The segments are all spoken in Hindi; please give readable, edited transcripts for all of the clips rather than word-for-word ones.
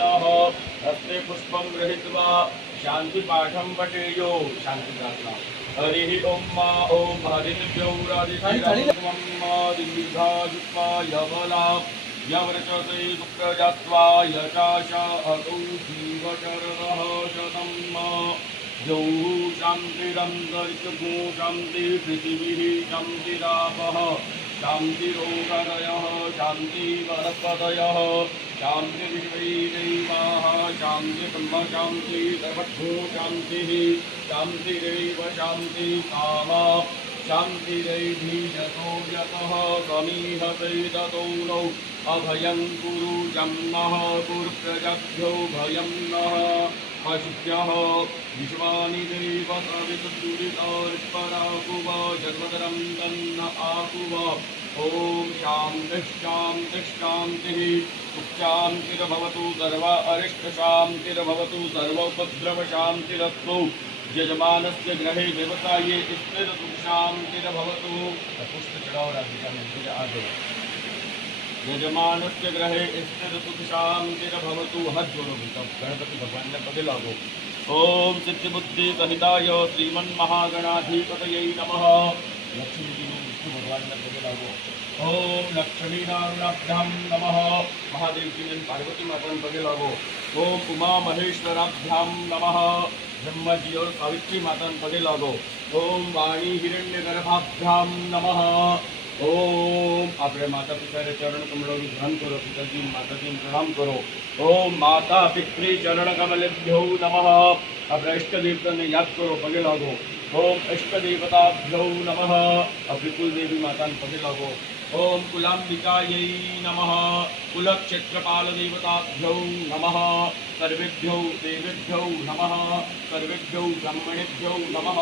नः हस्ते पुष्पं गृहीत्वा शान्तिपाठं पठेयो शान्ति प्रार्थना हरिः ॐ मा ॐ हरिर्द्यौरादिर्घा यवला यवरचसे दुःखजात्वा यचाश अतौ जीवचरणः शतं द्यौः शान्तिरन्तरिक्षभू शान्ति पृथिवीः शान्तिरापः शान्तिरोगदयः शान्तिवनस्पतयः शान्तिर्विश्वैदेवाः शान्तिब्रह्म शान्ति सर्वभू शान्तिः शान्तिरेव शान्ति कामा शान्तिरैधीजतो यतः समीहते ततो नौ अभयं कुरु जन्मः कुरुप्रजभ्यो भयं नः अशुभ्यः विश्वानि देव सवितुरितार्पराकुव जन्मदरं तन्न आकुव ॐ शान्तिः शान्तिः शान्तिः सुखशान्तिर्भवतु सर्व अरिष्टशान्तिर्भवतु सर्वोपद्रवशान्तिरस्तु यजमानस्य गृहे व्यवसाये स्थिरसुखशान्तिर्भवतु पुष्पचढ़ाओ यजमानस्य गृहे स्थिरसुखशान्तिर्भवतु हाथ जोड़ो तब गणपति भगवान ने पगे लागो ओम सिद्धिबुद्धि सहिताय श्रीमन्महागणाधिपतये नमः लक्ष्मी जी विष्णु भगवान ने पगे लागो ओम लक्ष्मी नारायणाभ्यां नमः महादेव जी ने पार्वती माता ने पगे लागो ओम उमा महेश्वराभ्यां नमः ब्रह्मा जी और सावित्री माता ने पगे लागो ओम वाणी हिरण्यगर्भाभ्यां नमः ओम अपने माता पिता के चरण कमलों की ध्यान करो पिताजी माताजी प्रणाम करो ओम माता पितृ चरण कमलेभ्यो नमः अपने इष्ट देवता ने याद करो पगे लागो ओम इष्ट देवताभ्यो नमः अपनी कुल देवी माता ने पगे लागो ओम कुलाम्बिकायै नमः कुलक्षेत्रपाल देवताभ्यो नमः सर्वेभ्यो देवेभ्यो नमः सर्वेभ्यो ब्रह्मणेभ्यो नमः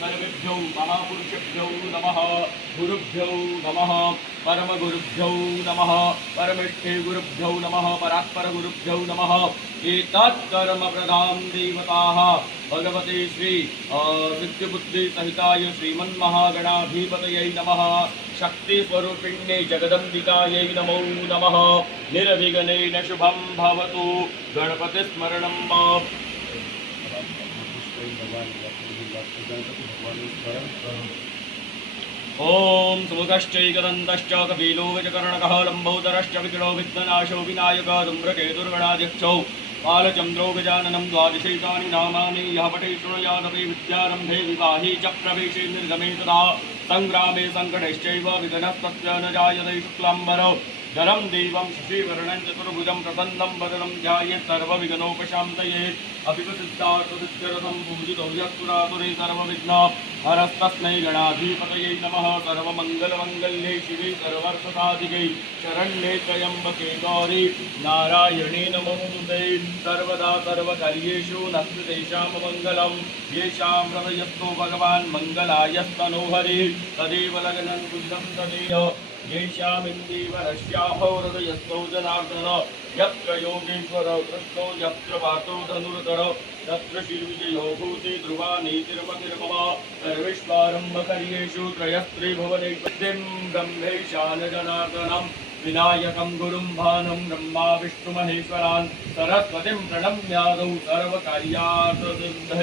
सर्वेभ्यो महापुरुषेभ्यो नमः गुरुभ्यो नमः परमगुरुभ्यो नमः परमेष्ठे गुरुभ्यो नमः परात्पर गुरुभ्यो नमः एतत् कर्म प्रधान देवताः भगवते श्री सिद्धिबुद्धि सहिताय श्रीमन्महागणाधिपतये नमः शक्ति स्वरूपिण्ये जगदम्बिकायै नमो नमः निर्विघ्नेन शुभं भवतु गणपति स्मरणं ओम सुमुखश्चैकदन्तश्च कपिलो गजकर्णकः लम्बोदरश्च विकटो विघ्ननाशो विनायकः धूम्रकेतुर्गणाध्यक्षौ बालचन्द्रो गजाननं द्वादशैतानि नामानि यः पठे शृणुयादपि विद्यारम्भे विवाहे च प्रवेशे निर्गमे तथा संग्रामे सङ्कटैश्चैव विघ्नस्तस्य न जायते शुक्लाम्बरौ धरं देवं शशिवर्णं चतुर्भुजं प्रसन्नं वदनं ध्यायेत् सर्वविघ्नोपशान्तये अभिगसिद्धार्थसिद्ध्यर्थं पूजितो यत्पुरातुरे सर्वविघ्न हरस्तस्मै गणाधिपतये नमः सर्वमङ्गलमङ्गल्ये शिवे सर्वार्थसाधिके शरण्ये त्र्यम्बके गौरी नारायणे नमोऽस्तुते सर्वदा सर्वकार्येषु नस्तु तेषां मङ्गलं येषां हृदयस्थो भगवान् मङ्गलायस्तनो हरिः तदेव लग्नं बुद्धं तदेव येषामिन्दीवरस्याहो हृदयस्थो जनार्दन यत्र योगेश्वर कृष्णो यत्र वातो धनुर्धर तत्र श्रीविजयो भूति ध्रुवा नीतिर्मतिर्मम सर्वेष्वारम्भकर्येषु त्रयस्त्रिभुवनेपद्यं ब्रह्मेशान जनार्दनं विनायकं गुरुं भानं ब्रह्मा विष्णुमहेश्वरान् सरस्वतीं प्रणम्यादौ सर्वकार्यार्थसिद्धये